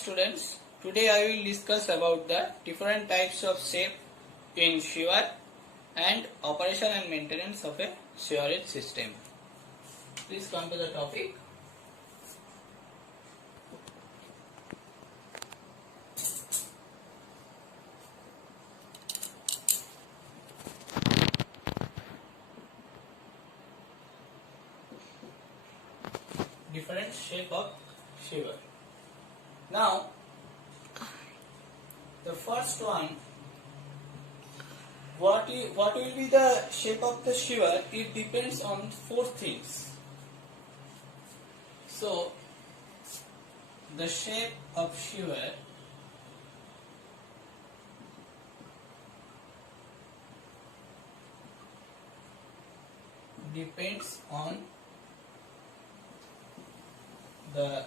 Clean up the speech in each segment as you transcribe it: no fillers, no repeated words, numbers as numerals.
students. Today I will discuss about the different types of shape in sewer and operation and maintenance of a sewerage system. Please come to the topic. Different shape of sewer. Now, the first one, what will be the shape of the sewer? It depends on four things. So, the shape of sewer depends on the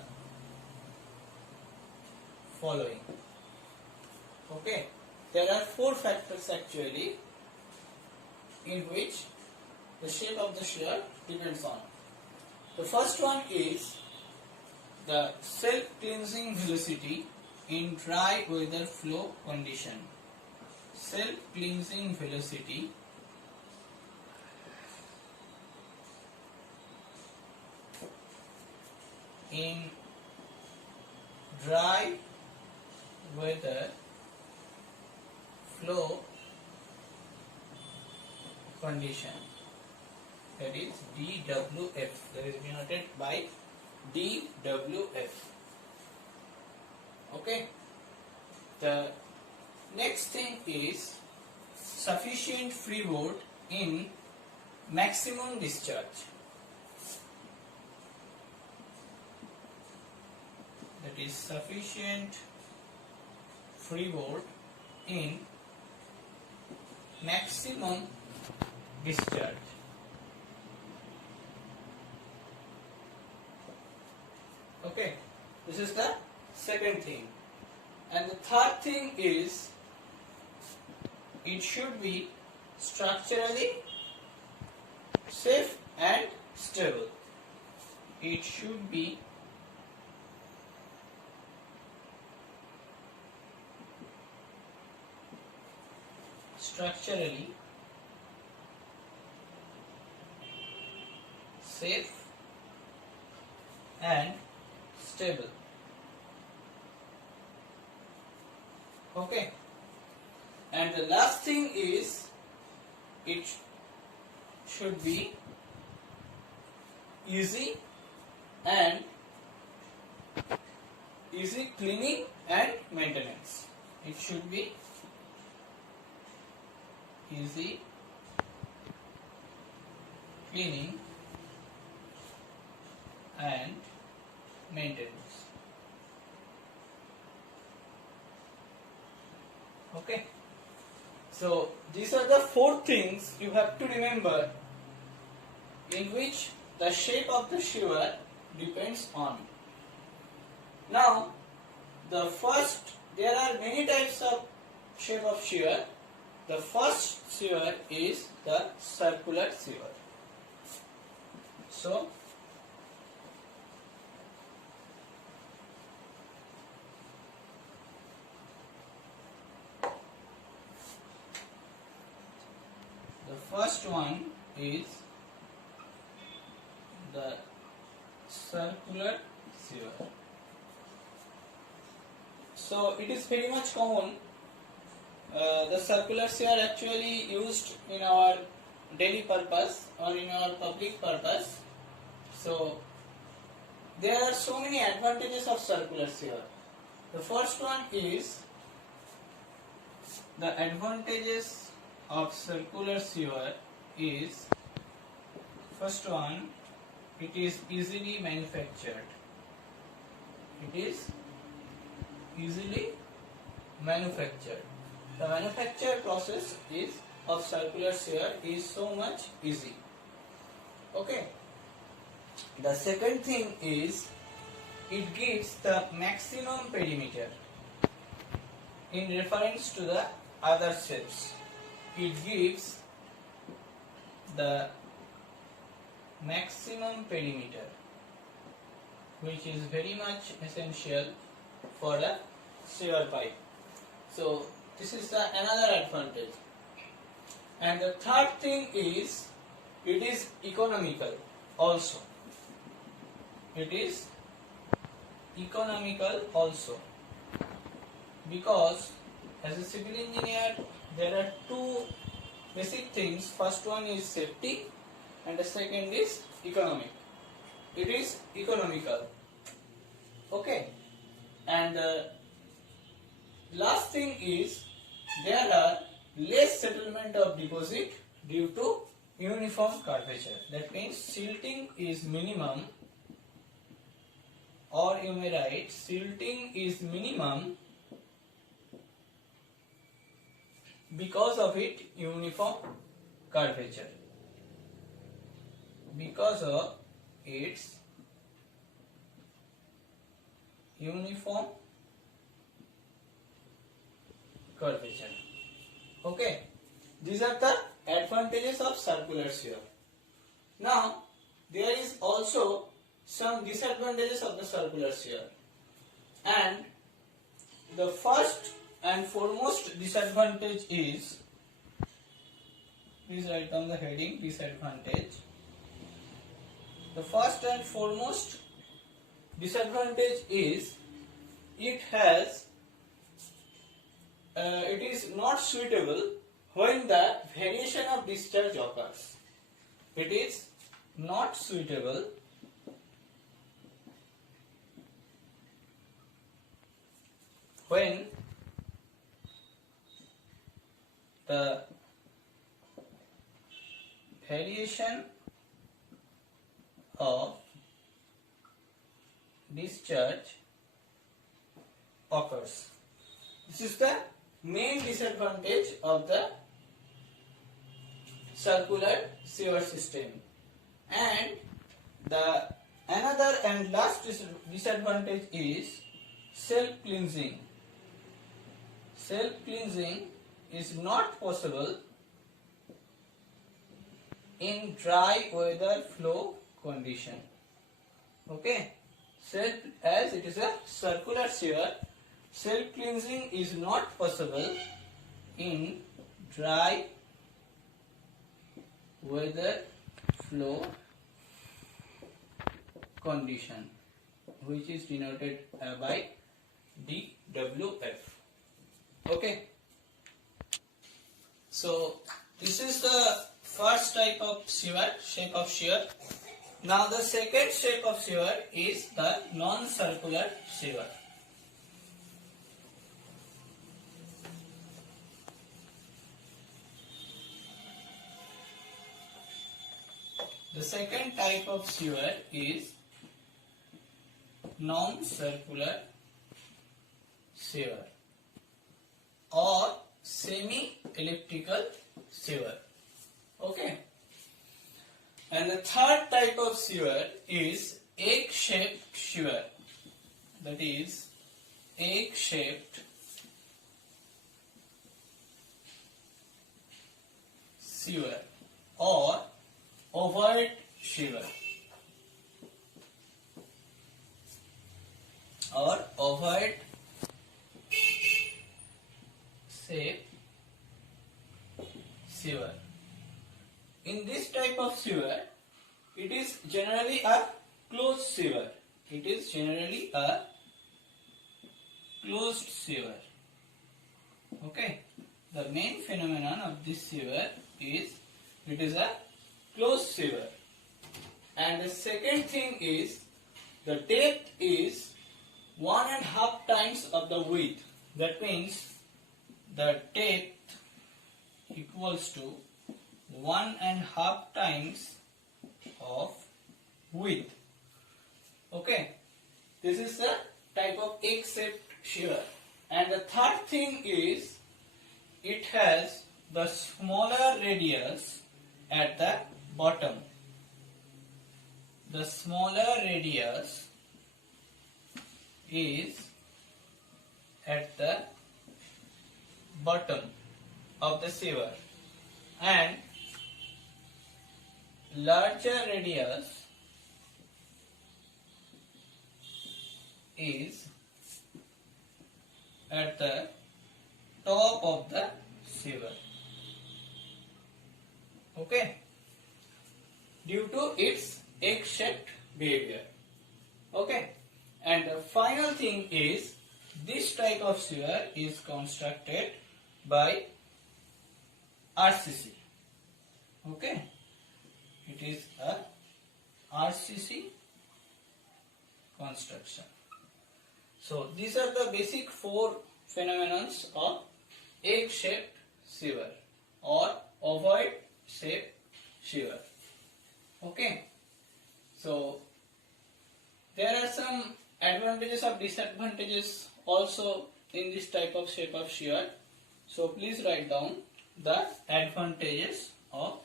following. Okay, there are four factors actually in which the shape of the sewer depends on. The first one is the self-cleansing velocity in dry weather flow condition. Self-cleansing velocity in dry weather flow condition, that is DWF, that is denoted by DWF. Okay, the next thing is sufficient freeboard in maximum discharge, that is sufficient freeboard in maximum discharge. Okay, this is the second thing. And the third thing is it should be structurally safe and stable. It should be structurally safe and stable. Okay, and the last thing is it should be easy cleaning and maintenance. It should be easy cleaning and maintenance. Okay, so these are the four things you have to remember in which the shape of the sewer depends on. Now, there are many types of shape of sewer. The first sewer is the circular sewer. So, the first one is the circular sewer. So, it is very much common. The circular sewer actually used in our daily purpose or in our public purpose. So, there are so many advantages of circular sewer. The first one is the advantages of circular sewer is, first one, it is easily manufactured. It is easily manufactured. The manufacture process of circular sewer is so much easy. Okay. The second thing is it gives the maximum perimeter in reference to the other shapes. It gives the maximum perimeter, which is very much essential for a shear pipe. So this is the another advantage. And the third thing is it is economical also. It is economical also because as a civil engineer there are two basic things. First one is safety and the second is economic. It is economical. Okay. And the last thing is there are less settlement of deposit due to uniform curvature. That means silting is minimum, or you may write silting is minimum because of its uniform curvature. Because of its uniform curvature. Okay, these are the advantages of circular shear. Now there is also some disadvantages of the circular shear, and the first and foremost disadvantage is, please write down the heading, disadvantage. The first and foremost disadvantage is it is not suitable when the variation of discharge occurs. It is not suitable when the variation of discharge occurs. This is the main disadvantage of the circular shear system. And the another and last disadvantage is self-cleansing. Self-cleansing is not possible in dry weather flow condition. Okay, as it is a circular shear, self-cleansing is not possible in dry weather flow condition, which is denoted by DWF. Okay, so this is the first type of shear, shape of shear. Now the second shape of shear is the non-circular shear. The second type of shear is non-circular shear or semi-elliptical shear. Okay. And the third type of shear is egg-shaped shear. That is egg-shaped shear or ovoid shear or ovoid shape shear. In this type of shear, it is generally a closed shear. It is generally a closed shear. Okay. The main phenomenon of this shear is it is a closed shear. And the second thing is the depth is 1.5 times of the width. That means the depth equals to 1.5 times of width. Okay, this is the type of egg-shaped shear. And the third thing is it has the smaller radius at the bottom. The smaller radius is at the bottom of the shear, and larger radius is at the top of the shear. Okay, due to its egg-shaped behavior. Okay, and the final thing is this type of shear is constructed by RCC. Okay, it is a RCC construction. So these are the basic four phenomena of egg-shaped shear or ovoid-shaped shear. Okay, so there are some advantages or disadvantages also in this type of shape of shear. So please write down the advantages of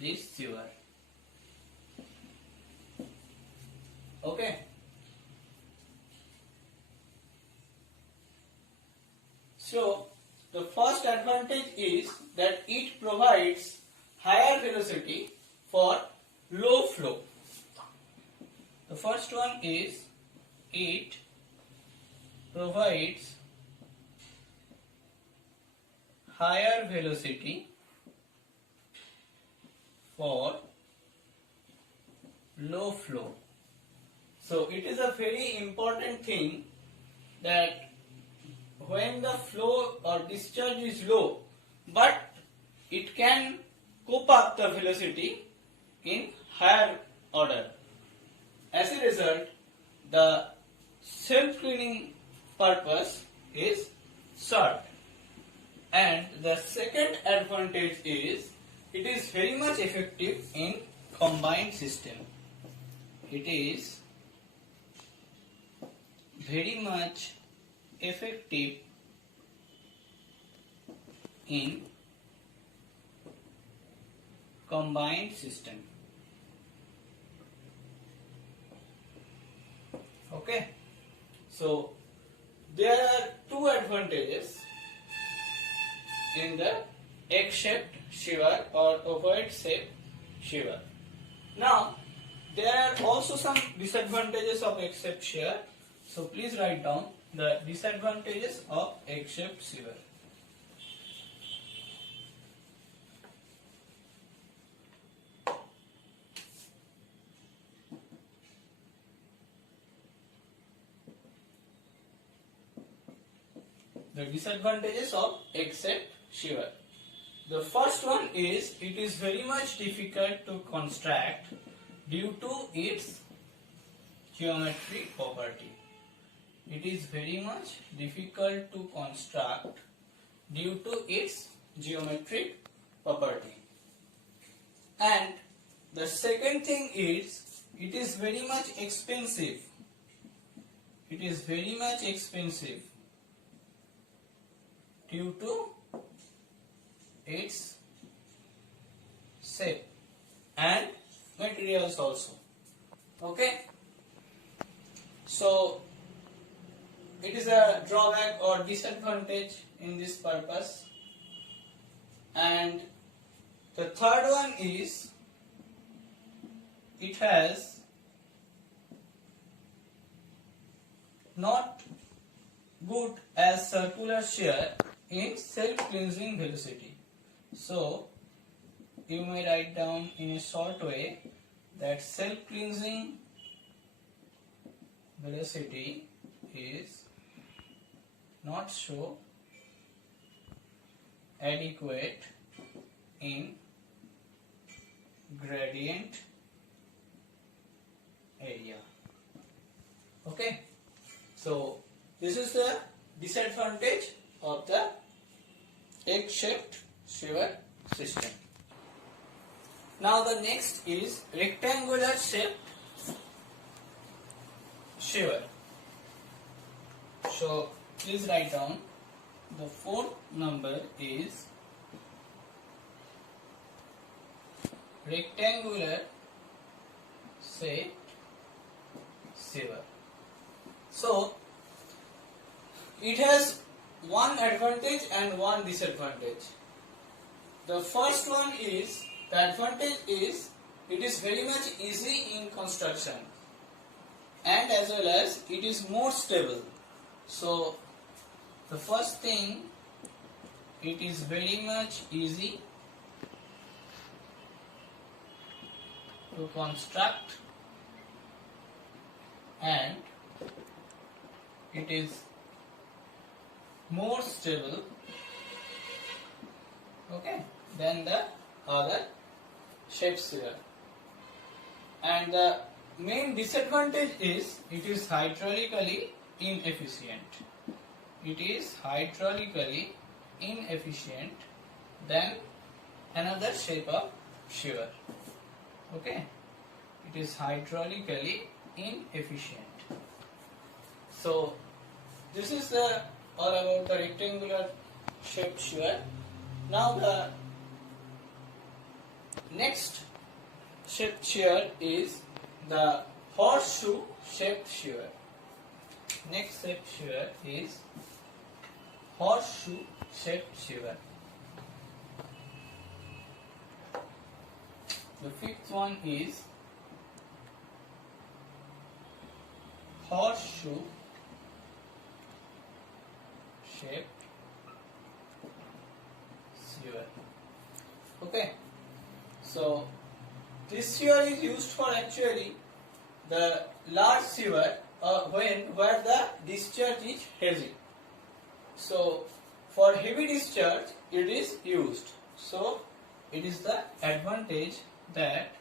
this shear. Okay. So the first advantage is that it provides higher velocity for low flow. The first one is it provides higher velocity for low flow. So it is a very important thing that when the flow or discharge is low, but it can cope up the velocity in higher order. As a result, the self-cleaning purpose is served. And the second advantage is it is very much effective in combined system. It is very much effective in combined system. Okay, so there are two advantages in the egg-shaped shear or ovoid-shaped shear. Now, there are also some disadvantages of egg-shaped shear. So please write down the disadvantages of egg-shaped shear. The disadvantages of egg-shaped shear. The first one is it is very much difficult to construct due to its geometric property. It is very much difficult to construct due to its geometric property. And the second thing is it is very much expensive. It is very much expensive due to its shape and materials also. Okay, so it is a drawback or disadvantage in this purpose. And the third one is it has not good as circular shear in self-cleansing velocity. So you may write down in a short way that self-cleansing velocity is not so adequate in gradient area. Okay, so this is the disadvantage of the egg-shaped shear system. Now the next is rectangular shaped shear. So please write down the fourth number is rectangular shaped shear. So it has one advantage and one disadvantage. The first one is, the advantage is it is very much easy in construction and as well as it is more stable. So The first thing, it is very much easy to construct and it is more stable, okay, than the other shape sphere. And the main disadvantage is it is hydraulically inefficient. It is hydraulically inefficient than another shape of sphere. Okay, it is hydraulically inefficient. So this is all about the rectangular shaped sphere. Now the next shaped sphere is the horseshoe shaped sphere. Next shaped sphere is horseshoe shaped sphere. The fifth one is horseshoe shaped sphere. Okay, so this sphere is used for actually the large sphere where the discharge is heavy. So for heavy discharge it is used. So it is the advantage that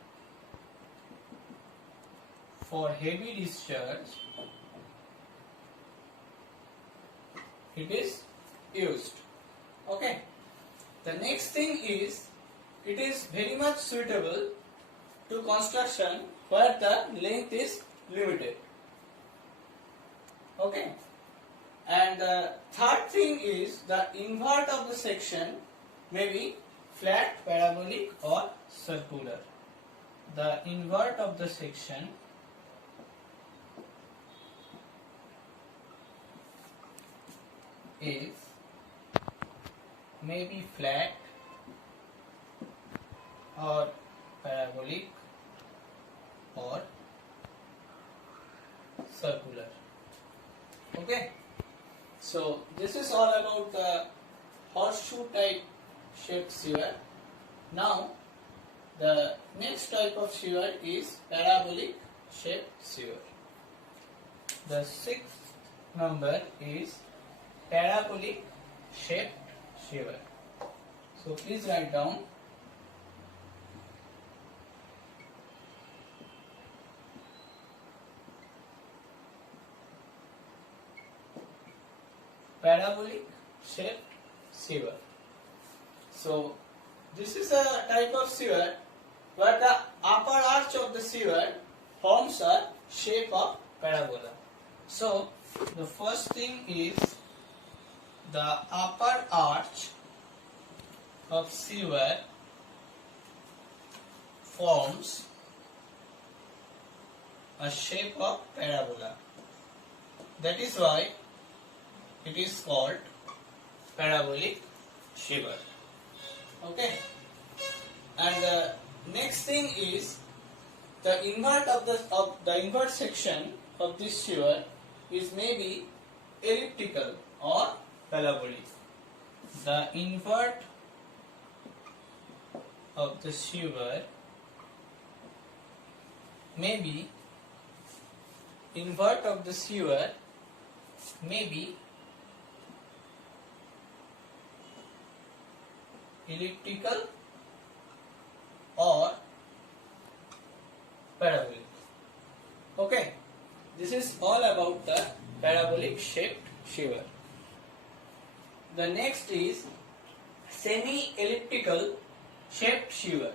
for heavy discharge it is used. Okay. The next thing is it is very much suitable to construction where the length is limited. Okay. And the third thing is the invert of the section may be flat, parabolic or circular. The invert of the section is may be flat or parabolic or circular. Okay, so this is all about the horseshoe type shaped sphere. Now the next type of sphere is parabolic shaped sphere. The sixth number is parabolic shaped sphere. So please write down parabolic shaped sphere. So this is a type of sphere where the upper arch of the sphere forms a shape of parabola. So the first thing is the upper arch of sphere forms a shape of parabola. That is why it is called parabolic sphere. Okay. And the next thing is the invert of the invert section of this sphere is maybe elliptical or parabolic. The invert of the sphere may be invert of the sphere may be elliptical or parabolic. Okay, this is all about the parabolic shaped sphere. The next is semi-elliptical shaped sphere.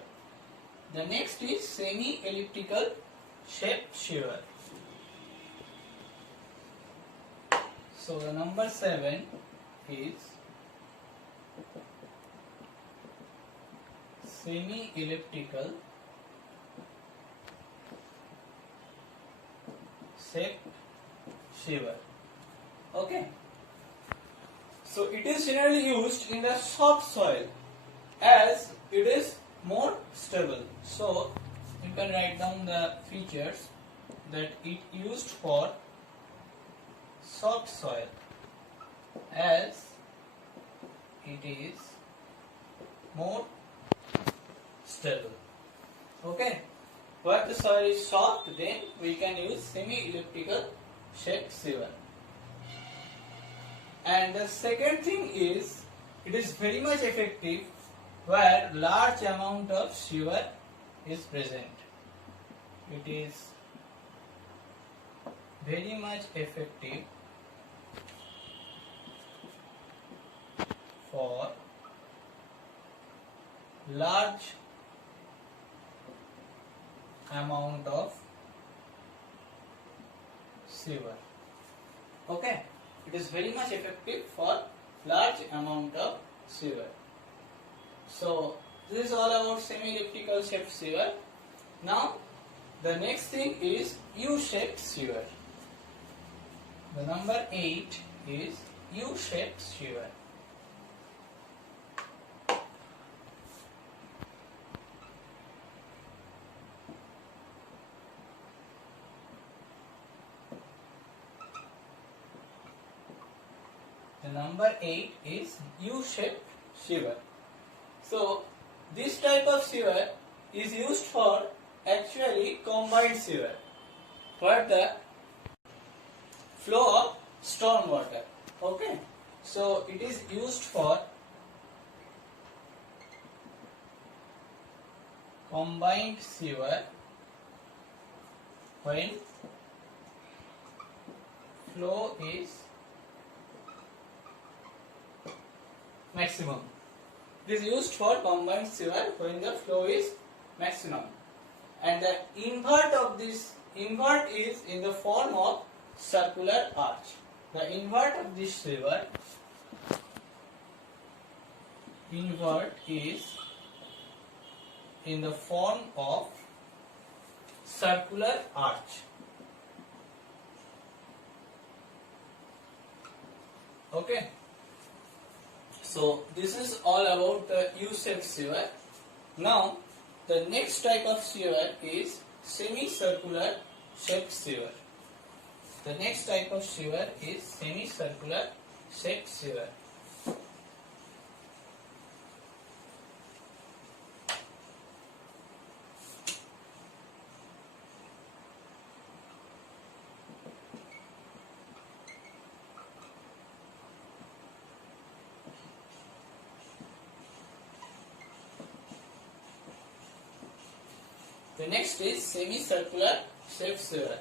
The next is semi-elliptical shaped sphere. So the number 7 is semi-elliptical shaped sphere. Okay. So it is generally used in the soft soil as it is more stable. So you can write down the features that it used for soft soil. as it is more stable. Okay. Where the soil is soft, then we can use semi-elliptical shaped sewer. And the second thing is, it is very much effective where large amount of sewer is present. It is very much effective for large amount of sewer. Okay, it is very much effective for large amount of sewer. So this is all about semi-elliptical shaped sewer. Now the next thing is U-shaped sewer. The number 8 is U-shaped sewer. The number 8 is U-shaped sewer. So this type of sewer is used for actually combined sewer, for the flow of storm water. Okay, so it is used for combined sewer when flow is maximum. It is used for combined sewer when the flow is maximum. And the invert of this invert is in the form of circular arch. The invert of this sewer invert is in the form of circular arch. Okay. So this is all about the U-shaped sewer. Now the next type of sewer is semicircular shaped sewer. The next type of sewer is semicircular shaped sewer. The next is semicircular shaped sewer.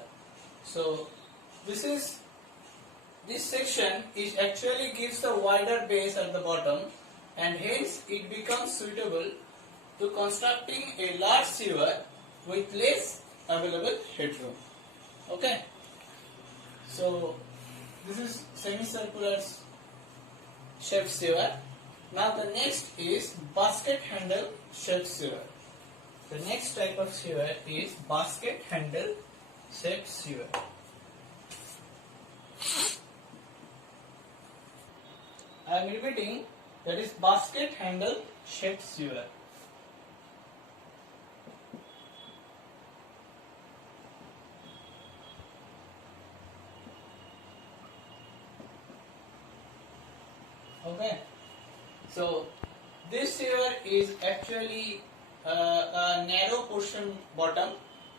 So this section is actually gives the wider base at the bottom, and hence it becomes suitable to constructing a large sewer with less available headroom. Okay. So this is semicircular shaped sewer. Now the next is basket handle shaped sewer. The next type of sewer is basket handle shaped sewer. I am repeating, that is basket handle shaped sewer. Okay, so this sewer is actually a narrow portion bottom,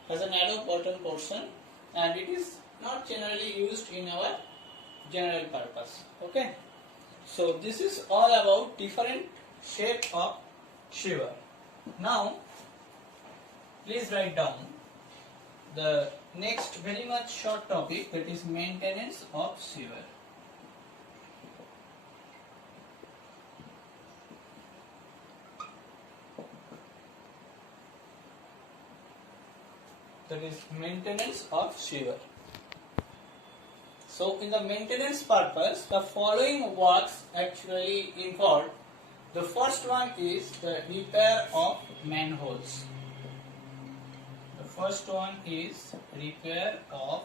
has a narrow bottom portion, and it is not generally used in our general purpose. Okay, so this is all about different shape of sewer. Now please write down the next very much short topic, that is maintenance of sewer. That is maintenance of sewer. So in the maintenance purpose, the following works actually involved. The first one is the repair of manholes. The first one is repair of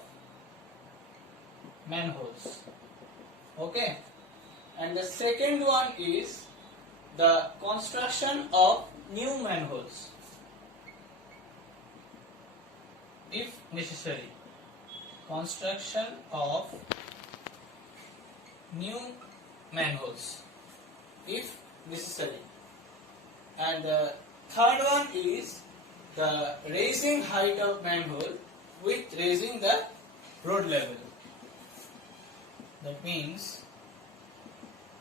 manholes. Okay. And the second one is the construction of new manholes, if necessary. Construction of new manholes if necessary. And the third one is the raising height of manhole with raising the road level. That means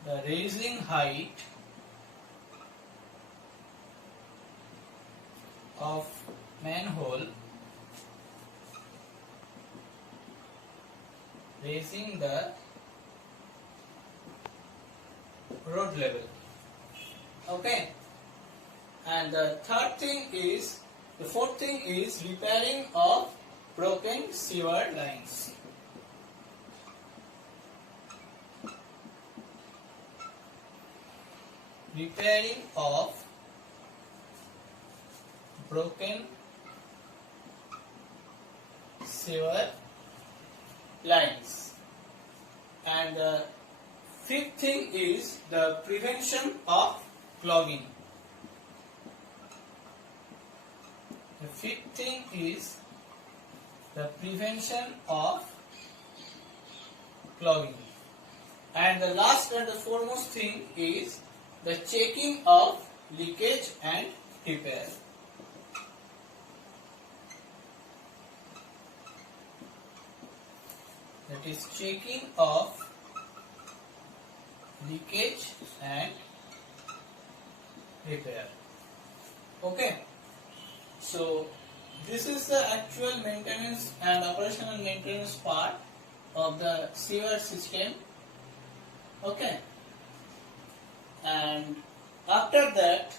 the raising height of manhole, raising the road level. Okay. And the fourth thing is repairing of broken sewer lines. Repairing of broken sewer lines. And the fifth thing is the prevention of clogging. The fifth thing is the prevention of clogging. And the last and the foremost thing is the checking of leakage and repair. That is checking of leakage and repair. Okay. So this is the actual maintenance and operational maintenance part of the sewer system. Okay. And after that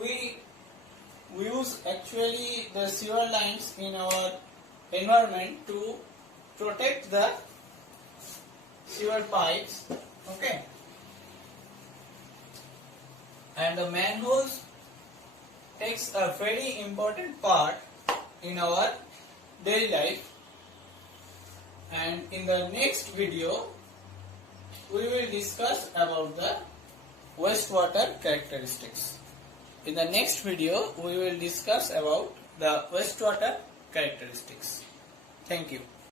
we use actually the sewer lines in our environment to protect the sewer pipes. Okay. And the manholes takes a very important part in our daily life. And in the next video we will discuss about the wastewater characteristics. In the next video we will discuss about the wastewater characteristics. Thank you.